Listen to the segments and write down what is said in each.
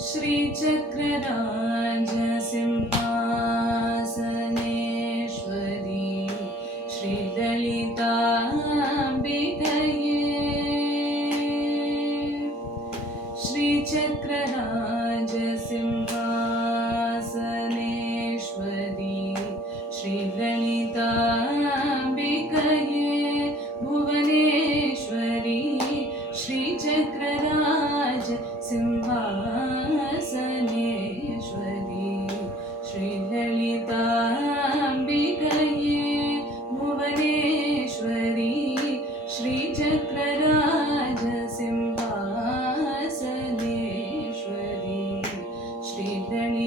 श्रीचक्रराजसिंहासनेश्वरी श्रीललिताम्बिकये श्रीचक्रराजसिंहासनेश्वरी श्रीललिताम्बिकये भुवनेश्वरी श्रीचक्रराजसिंहासनेश्वरी श्रीललिताम्बिकये भुवनेश्वरी श्रीचक्रराजसिंहासनेश्वरी श्रीललिताम्बिकये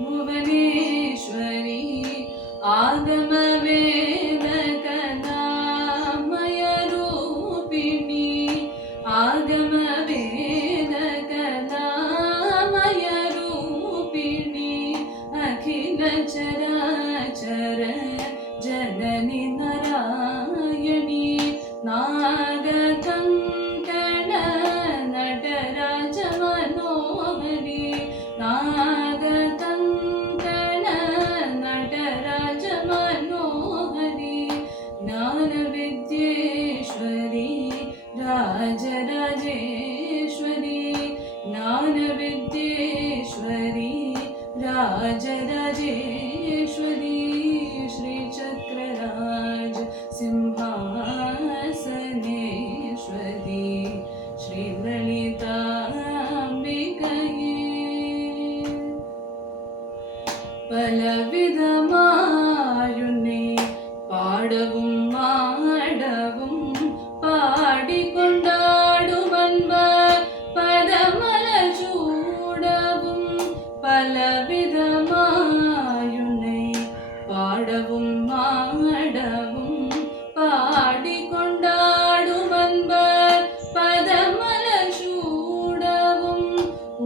भुवनेश्वरी आगमवेदकलामयरूपिणी आगमवेदकलामयरूपिणी अखिलचराचर जननि नारायणी नागकङ्कण नटराजमनोहरी नागकङ्कण नटराजमनोहरी ज्ञानविद्येश्वरी राजराजेश्वरी ज्ञानविद्येश्वरी राजराजेश्वरी श्रीचक्रराज सिंहासनेश्वरी श्रीललिताम्बिकये பலவிதமாயுன்னை பாடவும் மாடவும் பாடிக்கொண்டாடும் அன்பர் பதமலர் சூடவும் பலவிதமாயுன்னை பாடவும் மாடவும் பாடிக்கொண்டாடும் அன்பர் பதமலர் சூடவும்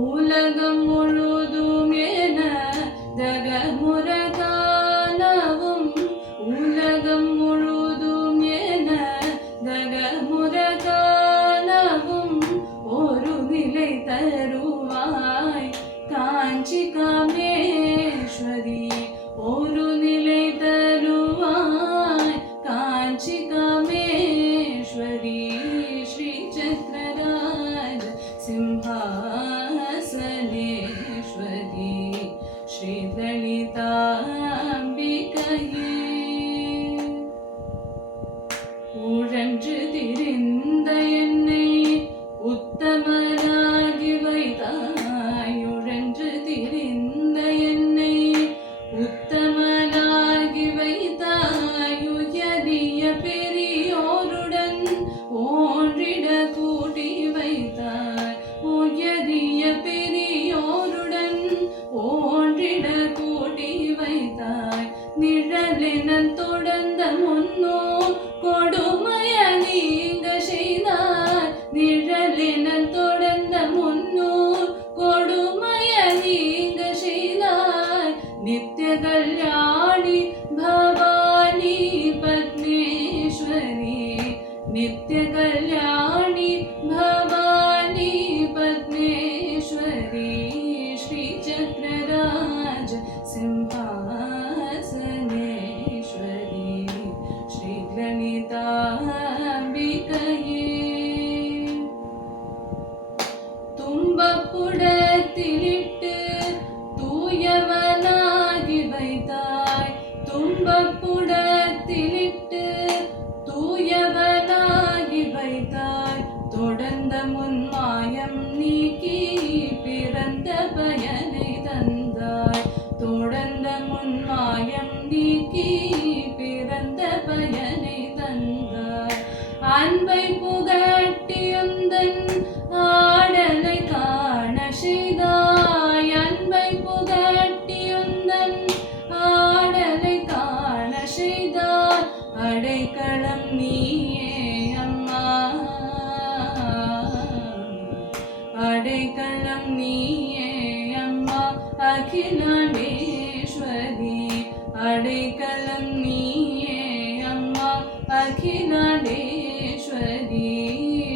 உலகம் முழுதும் என தகமுரகானவும் உலகம் முழுதும் என தகமுரகானவும் ஒரு நிலை தருவாய் காஞ்சி காமேஸ்வரி ஒரு நிலை தருவாய் காஞ்சி காமேஸ்வரி ஸ்ரீசக்கரராஜ சிம்ஹாசனேஸ்வரி ஸ்ரீலலிதாம்பிகையே ஊழன்று திரிந்த என்னை உத்தமனாகி வைத்தாய் உழன்று திரிந்த என்னை உத்தமனாகி வைத்தாய் உயரிய பெரியோருடன் ஓன்றிட கூட்டி வைத்தாய் உயரிய பெரியோருடன் ஓன்றிட கூட்டி வைத்தாய் நிழலென தொடர்ந்த முன்னோ கொடுமைய நீங்க செய்தாய் நிழலென தொடர்ந்த முன்னோ கொடுமைய நீங்க செய்தாய் நித்ய கல்யாணி பவானி பத்மேஸ்வரி நித்ய கல்யாணி பவானி பத்மேஸ்வரி श्रीचक्रराज सिंहासनेश्वरी श्रीललिताम्बिकये தும்பப்புடத்திலிட்டு தூயவனாகி வைத்தாய் தும்பப்புடத்திலிட்டு தூயவனாகி வைத்தாய் தொடர்ந்த முன்மாயம் நீக்கி பிறந்த பயனை தந்தாய் தொடர்ந்த முன்மாயம் நீக்கி பிறந்த பயனை தந்தாய் அன்பை புகட்டியுந்தன் ஆடலை காண செய்தாய் அன்பை புகட்டியுந்தன் ஆடலை காண செய்தாய் அடைக்கலம் நீயே அம்மா அடைக்கலம் நீயே அம்மா அகிலாண்டேஸ்வரி அடைக்கலம் நீயே அம்மா अखिलांडेश्वरी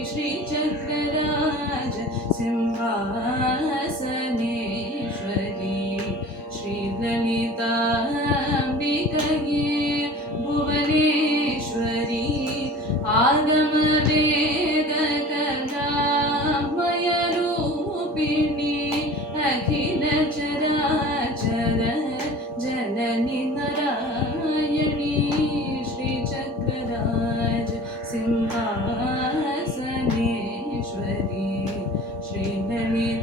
श्रीचक्रराज सिंहासनेश्वरी श्रीललिताम्बिकये भुवनेश्वरी आगमवेदकलामयरूपिणी अखिलचराचर जननि नारायणी श्रीचक्रराज सिंहासनेश्वरी श्रीललिताम्बिकये